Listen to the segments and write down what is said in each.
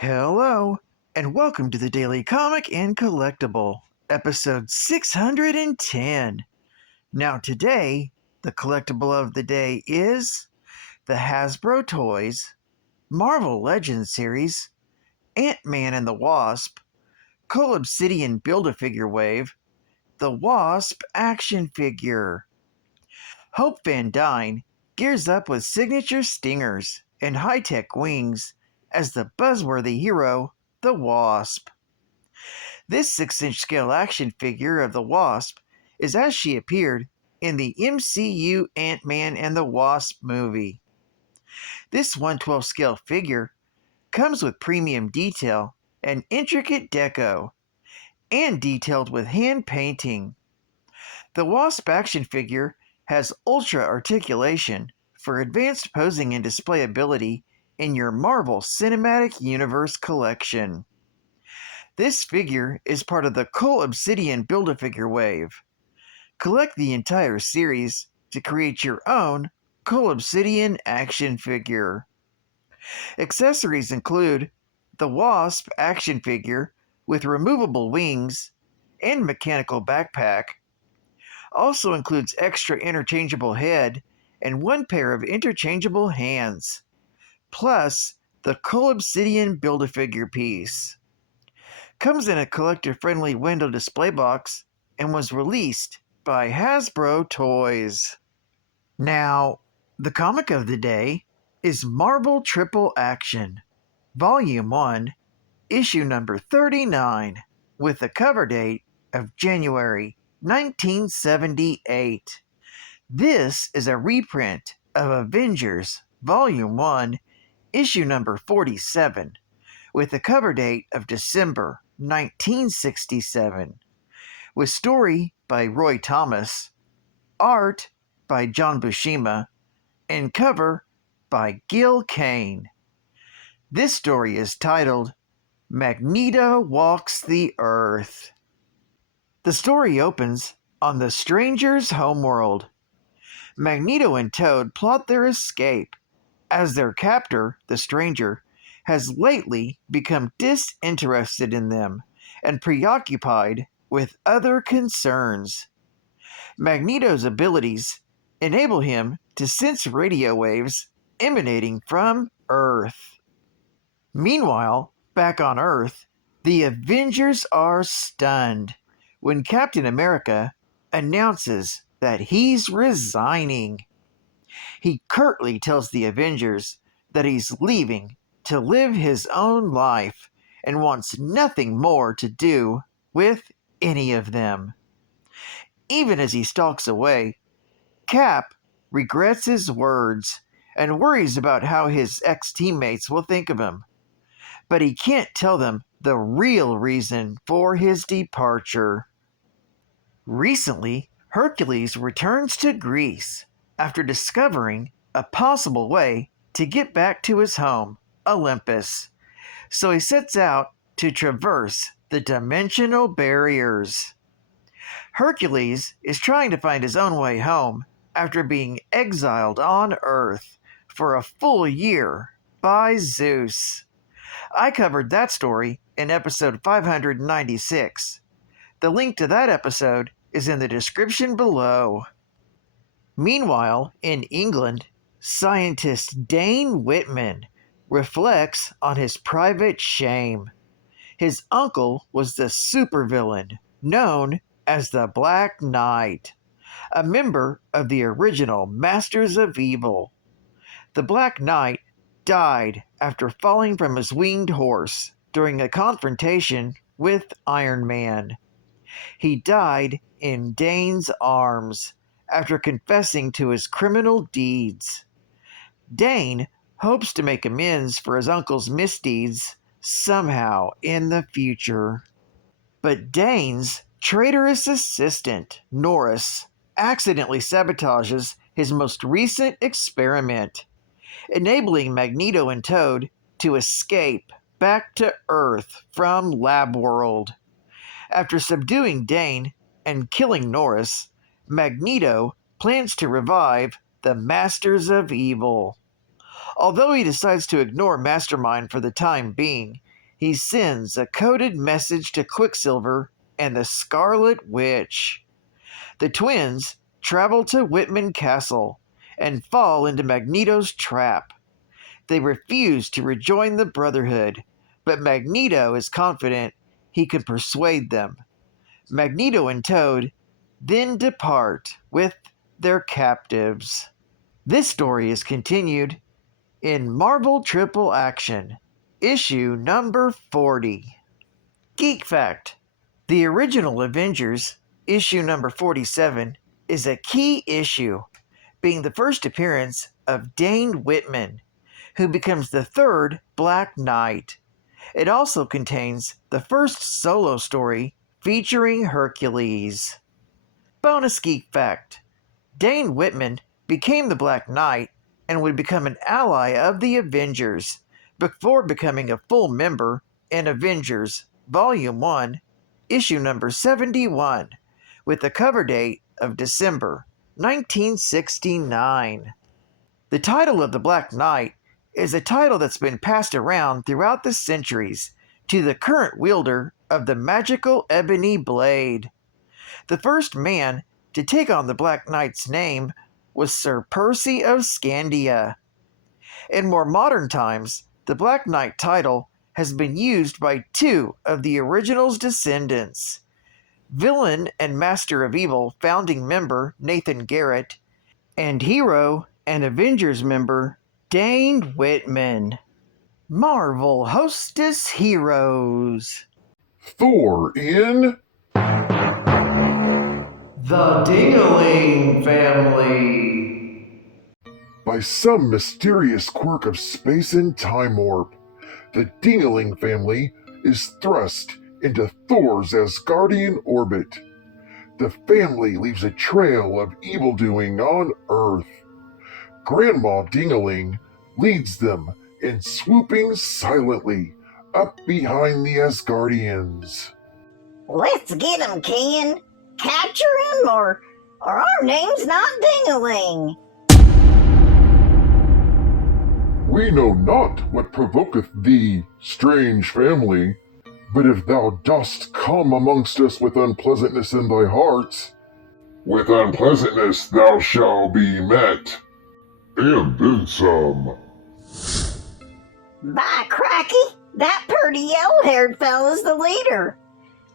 Hello, and welcome to the Daily Comic and Collectible, episode 610. Now today, the collectible of the day is the Hasbro Toys, Marvel Legends series, Ant-Man and the Wasp, Cool Obsidian Build-A-Figure Wave, the Wasp action figure. Hope Van Dyne gears up with signature stingers and high-tech wings as the buzzworthy hero, the Wasp. This 6-inch scale action figure of the Wasp is as she appeared in the MCU Ant-Man and the Wasp movie. This 1/12 scale figure comes with premium detail and intricate deco, and detailed with hand painting. The Wasp action figure has ultra articulation for advanced posing and display ability in your Marvel Cinematic Universe collection. This figure is part of the Cool Obsidian Build-A-Figure wave. Collect the entire series to create your own Cool Obsidian action figure. Accessories include the Wasp action figure with removable wings and mechanical backpack. Also includes extra interchangeable head and one pair of interchangeable hands, plus the Cool Obsidian Build-A-Figure piece. Comes in a collector-friendly window display box and was released by Hasbro Toys. Now, the comic of the day is Marvel Triple Action, Volume 1, Issue number 39, with a cover date of January 1978. This is a reprint of Avengers, Volume 1, Issue number 47, with a cover date of December 1967, with story by Roy Thomas, art by John Buscema, and cover by Gil Kane. This story is titled Magneto Walks the Earth. The story opens on the Stranger's homeworld. Magneto and Toad plot their escape, as their captor, the Stranger, has lately become disinterested in them and preoccupied with other concerns. Magneto's abilities enable him to sense radio waves emanating from Earth. Meanwhile, back on Earth, the Avengers are stunned when Captain America announces that he's resigning. He curtly tells the Avengers that he's leaving to live his own life and wants nothing more to do with any of them. Even as he stalks away, Cap regrets his words and worries about how his ex-teammates will think of him. But he can't tell them the real reason for his departure. Recently, Hercules returns to Greece after discovering a possible way to get back to his home, Olympus. So he sets out to traverse the dimensional barriers. Hercules is trying to find his own way home after being exiled on Earth for a full year by Zeus. I covered that story in episode 596. The link to that episode is in the description below. Meanwhile, in England, scientist Dane Whitman reflects on his private shame. His uncle was the supervillain known as the Black Knight, a member of the original Masters of Evil. The Black Knight died after falling from his winged horse during a confrontation with Iron Man. He died in Dane's arms after confessing to his criminal deeds. Dane hopes to make amends for his uncle's misdeeds somehow in the future. But Dane's traitorous assistant, Norris, accidentally sabotages his most recent experiment, enabling Magneto and Toad to escape back to Earth from Lab World. After subduing Dane and killing Norris, Magneto plans to revive the Masters of Evil. Although he decides to ignore Mastermind for the time being, he sends a coded message to Quicksilver and the Scarlet Witch. The twins travel to Whitman Castle and fall into Magneto's trap. They refuse to rejoin the Brotherhood, but Magneto is confident he can persuade them. Magneto and Toad then depart with their captives. This story is continued in Marvel Triple Action, issue number 40. Geek Fact: the original Avengers, issue number 47, is a key issue, being the first appearance of Dane Whitman, who becomes the third Black Knight. It also contains the first solo story featuring Hercules. Bonus Geek Fact: Dane Whitman became the Black Knight and would become an ally of the Avengers before becoming a full member in Avengers Volume 1, issue number 71, with the cover date of December 1969. The title of the Black Knight is a title that's been passed around throughout the centuries to the current wielder of the magical ebony blade. The first man to take on the Black Knight's name was Sir Percy of Scandia. In more modern times, the Black Knight title has been used by two of the original's descendants, villain and Master of Evil founding member Nathan Garrett, and hero and Avengers member Dane Whitman. Marvel Hostess Heroes. Thor in The Dingaling Family. By some mysterious quirk of space and time warp, the Dingaling family is thrust into Thor's Asgardian orbit. The family leaves a trail of evildoing on Earth. Grandma Dingaling leads them in swooping silently up behind the Asgardians. Let's get him, Ken. Capture him, or our name's not Dingaling. We know not what provoketh thee, strange family, but if thou dost come amongst us with unpleasantness in thy heart, with unpleasantness thou shalt be met, and then some. By cracky, that pretty yellow-haired fella's the leader.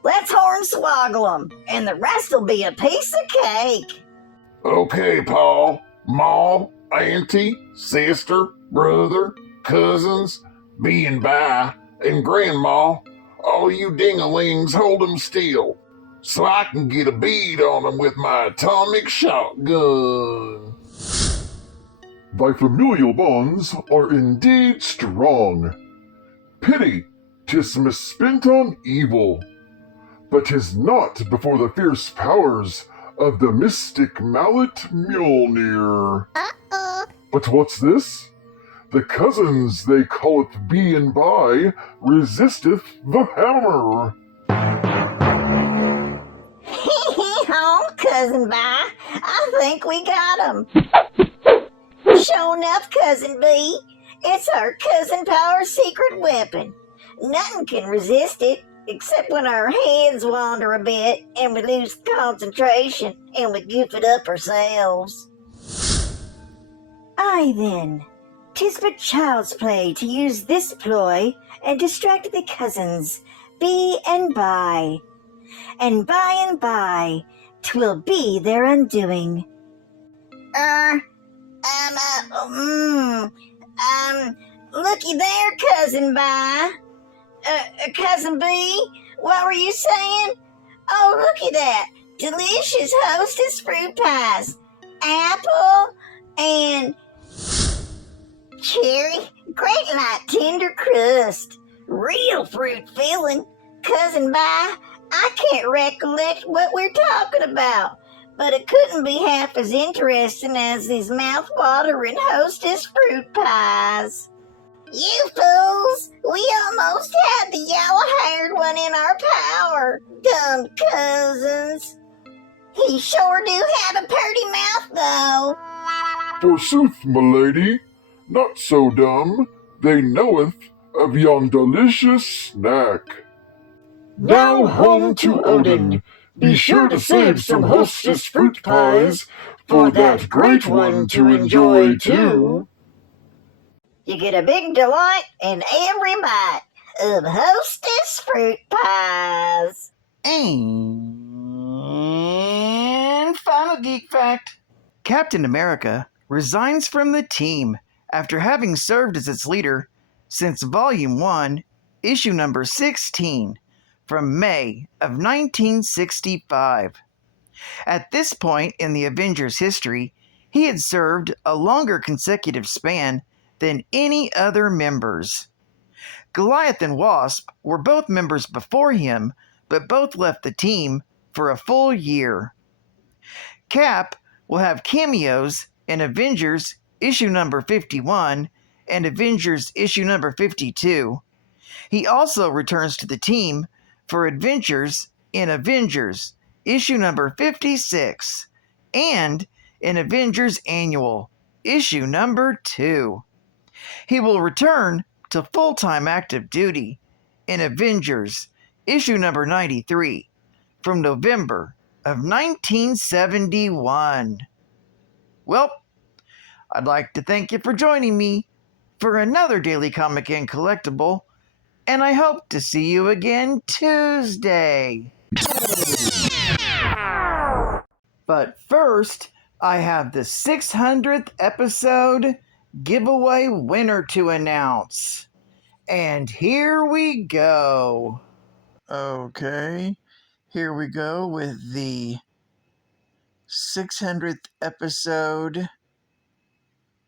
Let's hornswoggle him, and the rest'll be a piece of cake. Okay, Paul, Ma, Auntie, sister, brother, cousins, be and by, and Grandma, all you dingalings hold 'em still, so I can get a bead on 'em with my atomic shotgun. Thy familial bonds are indeed strong. Pity 'tis misspent on evil, but 'tis not before the fierce powers of the mystic mallet Mjolnir. But what's this? The cousins they calleth be and by resisteth the hammer. Hee-hee-haw, Cousin Bi. I think we got him. Sure enough, Cousin B. It's our Cousin Power's secret weapon. Nothing can resist it, except when our heads wander a bit and we lose concentration and we goof it up ourselves. Aye then, 'tis but child's play to use this ploy and distract the cousins, be and by. And by, 'twill be their undoing. Looky there, Cousin Bi. Cousin B, what were you saying? Oh, looky that. Delicious Hostess fruit pies. Apple and cherry. Great light tender crust. Real fruit filling. Cousin Bi, I can't recollect what we're talking about, but it couldn't be half as interesting as these mouth-watering Hostess fruit pies. You fools! We almost had the yellow-haired one in our power, dumb cousins. He sure do have a pretty mouth, though. Forsooth, my lady, not so dumb, they knoweth of yon delicious snack. Now home to Odin. Be sure to save some hostess fruit pies for that great one to enjoy too. You get a big delight in every bite of Hostess fruit pies. And final geek fact. Captain America resigns from the team after having served as its leader since Volume 1, Issue number 16, from May of 1965. At this point in the Avengers' history, he had served a longer consecutive span than any other members. Goliath and Wasp were both members before him, but both left the team for a full year. Cap will have cameos in Avengers issue number 51 and Avengers issue number 52. He also returns to the team for adventures in Avengers issue number 56 and in Avengers Annual issue number 2. He will return to full-time active duty in Avengers issue number 93 from November of 1971. Well, I'd like to thank you for joining me for another Daily Comic and Collectible, and I hope to see you again Tuesday. But first, I have the 600th episode giveaway winner to announce. And here we go. Okay, here we go with the 600th episode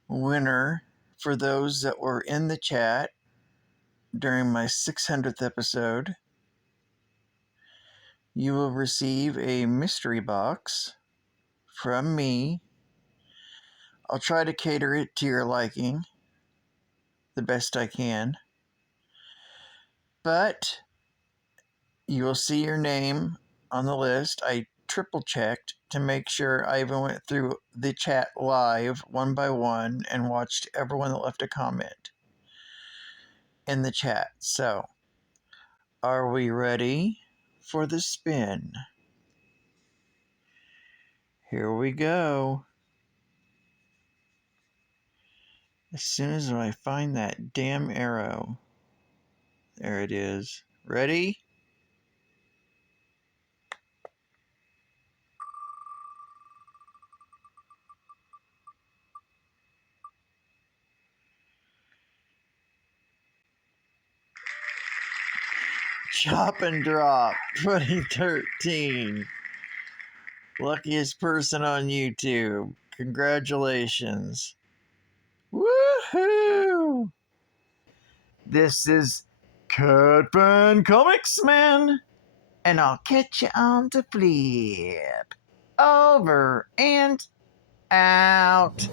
winner for those that were in the chat during my 600th episode. You will receive a mystery box from me. I'll try to cater it to your liking the best I can. But you will see your name on the list. I triple checked to make sure I even went through the chat live one by one and watched everyone that left a comment in the chat. So, are we ready for the spin? Here we go. As soon as I find that damn arrow. There it is. Ready? Chop and Drop 2013. Luckiest person on YouTube. Congratulations. Woohoo! This is Catman Comics Man, and I'll catch you on the flip. Over and out.